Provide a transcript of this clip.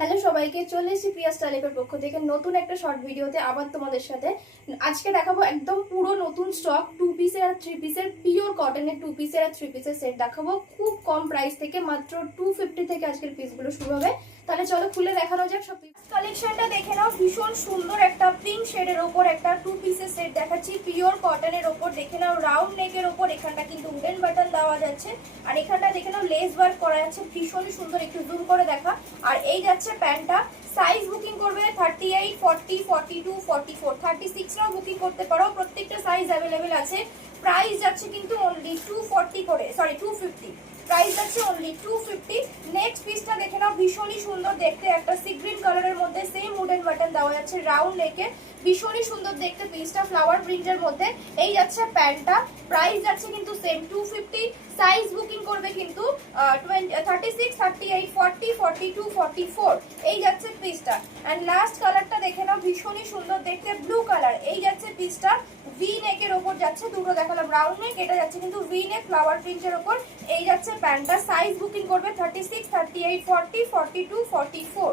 Hello সবাইকে, চলে এসেছি প্রিয়া স্টাইলের পক্ষ থেকে নতুন একটা শর্ট ভিডিওতে আবার তোমাদের সাথে। আজকে দেখাবো একদম পুরো নতুন স্টক 2 পিসের আর 3 পিসের পিওর কটনের 2 পিসের আর 3 পিসের সেট দেখাবো খুব কম প্রাইস থেকে, মাত্র 250 থেকে আজকের পিসগুলো শুরু হবে। তাহলে চলো খুলে দেখানো যাক সব কালেকশনটা দেখে নাও। ভীষণ সুন্দর একটা পিঙ্ক শেডের ওপর একটা 2 পিসের সেট দেখাচ্ছি পিওর কটনের ওপর। দেখে নাও রাউন্ড নেকের ওপর, এখানটা কিন্তু উডেন বাটন দেওয়া যাচ্ছে আর এখানটা দেখে নাও লেস ওয়ার্ক করা যাচ্ছে, ভীষণই সুন্দর। একটু জুম করে দেখা। আর এই যাচ্ছে প্যান্টটা, সাইজ বুকিং করবে 38, 40, 42, 44, 36 রাও বুকিং করতে পারো, প্রত্যেকটা সাইজ অ্যাভেলেবেল আছে। প্রাইস যাচ্ছে কিন্তু অনলি 240 করে, সরি 250, প্রাইস যাচ্ছে অনলি 250। নেক্সট পিসটা দেখে নাও, ভীষণই সুন্দর দেখতে, একটা সি গ্রিন কালারের মধ্যে সেম উডেন বাটন দেওয়া যাচ্ছে রাউন্ড নেকে, ভীষণই সুন্দর দেখতে পিসটা ফ্লাওয়ার প্রিন্টের মধ্যে। এই যাচ্ছে প্যান্টটা, প্রাইস যাচ্ছে কিন্তু সেম 250। সাইজ বুকিং করবে কিন্তু 36, 38, 40, 42, 44। এই যাচ্ছে পিসটা। এন্ড লাস্ট কালারটা দেখে নাও, ভীষণই সুন্দর দেখতে ব্লু কালার। এই যাচ্ছে পিসটা, ভি নেকের ওপর যাচ্ছে, দুটো দেখালাম রাউন্ড নেক, এটা যাচ্ছে কিন্তু ভি নেক ফ্লাওয়ার প্রিন্টের ওপর। এই যাচ্ছে প্যান্টটা, সাইজ বুকিং করবে 36, 38, 40, 42, 44।